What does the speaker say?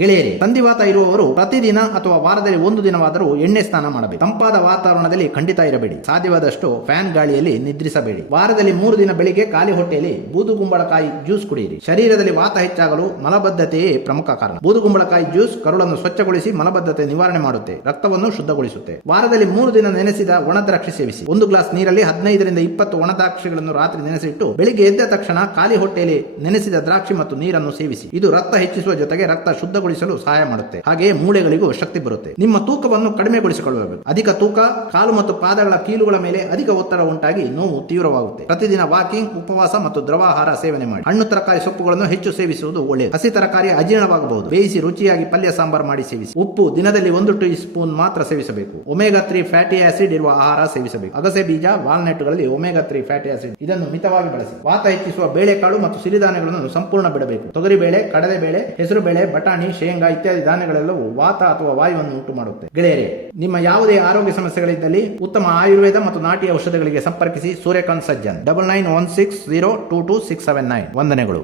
ಗೆಳೆಯರಿ ಸಂಧಿವಾತ ಇರುವವರು ಪ್ರತಿದಿನ ಅಥವಾ ವಾರದಲ್ಲಿ ಒಂದು ದಿನವಾದರೂ ಎಣ್ಣೆ ಸ್ನಾನ ಮಾಡಬೇಕು ತಂಪಾದ ವಾತಾವರಣದಲ್ಲಿ ಖಂಡಿತ ಇರಬೇಡಿ. ಸಾಧ್ಯವಾದಷ್ಟು ಫ್ಯಾನ್ ಗಾಳಿಯಲ್ಲಿ ನಿದ್ರಿಸಬೇಡಿ. ವಾರದಲ್ಲಿ ಮೂರು ದಿನ ಬೆಳಿಗ್ಗೆ ಖಾಲಿ ಹೊಟ್ಟೆಯಲ್ಲಿ ಬೂದುಗುಂಬಳಕಾಯಿ ಜ್ಯೂಸ್ ಕುಡಿಯಿರಿ. ಶರೀರದಲ್ಲಿ ವಾತ ಹೆಚ್ಚಾಗಲು ಮಲಬದ್ಧತೆಯೇ ಪ್ರಮುಖ ಕಾರಣ. ಬೂದುಗುಂಬಳಕಾಯಿ ಜ್ಯೂಸ್ ಕರುಳನ್ನು ಸ್ವಚ್ಛಗೊಳಿಸಿ ಮಲಬದ್ಧತೆ ನಿವಾರಣೆ ಮಾಡುತ್ತೆ. ರಕ್ತವನ್ನು ಶುದ್ಧಗೊಳಿಸುತ್ತೆ. ವಾರದಲ್ಲಿ ಮೂರು ದಿನ ನೆನೆಸಿದ ಒಣ ದ್ರಾಕ್ಷಿ ಸೇವಿಸಿ. ಒಂದು ಗ್ಲಾಸ್ ನೀರಲ್ಲಿ ಹದಿನೈದರಿಂದ ಇಪ್ಪತ್ತು ಒಣ ದ್ರಾಕ್ಷಿಗಳನ್ನು ರಾತ್ರಿ ನೆನೆಸಿಟ್ಟು, ಬೆಳಿಗ್ಗೆ ಎದ್ದ ತಕ್ಷಣ ಖಾಲಿ ಹೊಟ್ಟೆಯಲ್ಲಿ ನೆನೆಸಿದ ದ್ರಾಕ್ಷಿ ಮತ್ತು ನೀರನ್ನು ಸೇವಿಸಿ. ಇದು ರಕ್ತ ಹೆಚ್ಚಿಸುವ ಜೊತೆಗೆ ರಕ್ತ ಶುದ್ಧಗೊಳಿಸಲು ಸಹಾಯ ಮಾಡುತ್ತೆ. ಹಾಗೆಯೇ ಮೂಳೆಗಳಿಗೂ ಶಕ್ತಿ ಬರುತ್ತೆ. ನಿಮ್ಮ ತೂಕವನ್ನು ಕಡಿಮೆಗೊಳಿಸಿಕೊಳ್ಳಬೇಕು. ಅಧಿಕ ತೂಕ, ಕಾಲು ಮತ್ತು ಪಾದಗಳ ಕೀಲುಗಳ ಮೇಲೆ ಅಧಿಕ ಒತ್ತಡ ಉಂಟಾಗಿ ನೋವು ತೀವ್ರವಾಗುತ್ತೆ. ಪ್ರತಿದಿನ ವಾಕಿಂಗ್, ಉಪವಾಸ ಮತ್ತು ದ್ರವಾಹಾರ ಸೇವನೆ ಮಾಡಿ. ಹಣ್ಣು, ತರಕಾರಿ, ಸೊಪ್ಪುಗಳನ್ನು ಹೆಚ್ಚು ಸೇವಿಸುವುದು ಒಳ್ಳೆಯದು. ಹಸಿ ತರಕಾರಿ ಅಜೀರ್ಣವಾಗಬಹುದು. ಬೇಯಿಸಿ ರುಚಿಯಾಗಿ ಪಲ್ಯ, ಸಾಂಬಾರ್ ಮಾಡಿ ಸೇವಿಸಿ. ಉಪ್ಪು ದಿನದಲ್ಲಿ ಒಂದು ಟೀ ಸ್ಪೂನ್ ಮಾತ್ರ ಸೇವಿಸಬೇಕು. ಒಮೆಗಾ ತ್ರೀ ಫ್ಯಾಟಿ ಆಸಿಡ್ ಇರುವ ಆಹಾರ ಸೇವಿಸಬೇಕು. ಅಗಸೆ ಬೀಜ, ವಾಲ್ನಟ್ಗಳಲ್ಲಿ ಒಮೆಗಾ ತ್ರೀ ಫ್ಯಾಟಿ ಆಸಿಡ್. ಇದನ್ನು ಮಿತವಾಗಿ ಬಳಸಿ. ವಾತ ಹೆಚ್ಚಿಸುವ ಬೇಳೆಕಾಳು ಮತ್ತು ಸಿರಿಧಾನ್ಯಗಳನ್ನು ಸಂಪೂರ್ಣ ಬಿಡಬೇಕು. ತೊಗರಿಬೇಳೆ ಹೆಸರು ಬೇಳೆ ಬಟಾಣಿ ಶೇಂಗಾ ಇತ್ಯಾದಿ ಧಾನ್ಯಗಳೆಲ್ಲವೂ ವಾತ ಅಥವಾ ವಾಯುವನ್ನು ಉಂಟು ಮಾಡುತ್ತೆ ಗೆಳೆಯರೇ, ನಿಮ್ಮ ಯಾವುದೇ ಆರೋಗ್ಯ ಸಮಸ್ಯೆಗಳಿದ್ದಲ್ಲಿ ಉತ್ತಮ ಆಯುರ್ವೇದ ಮತ್ತು ನಾಟಿ ಔಷಧಗಳಿಗೆ ಸಂಪರ್ಕಿಸಿ Suryakant Sajjan double nine one six zero two two six seven nine ವಂದನೆಗಳು.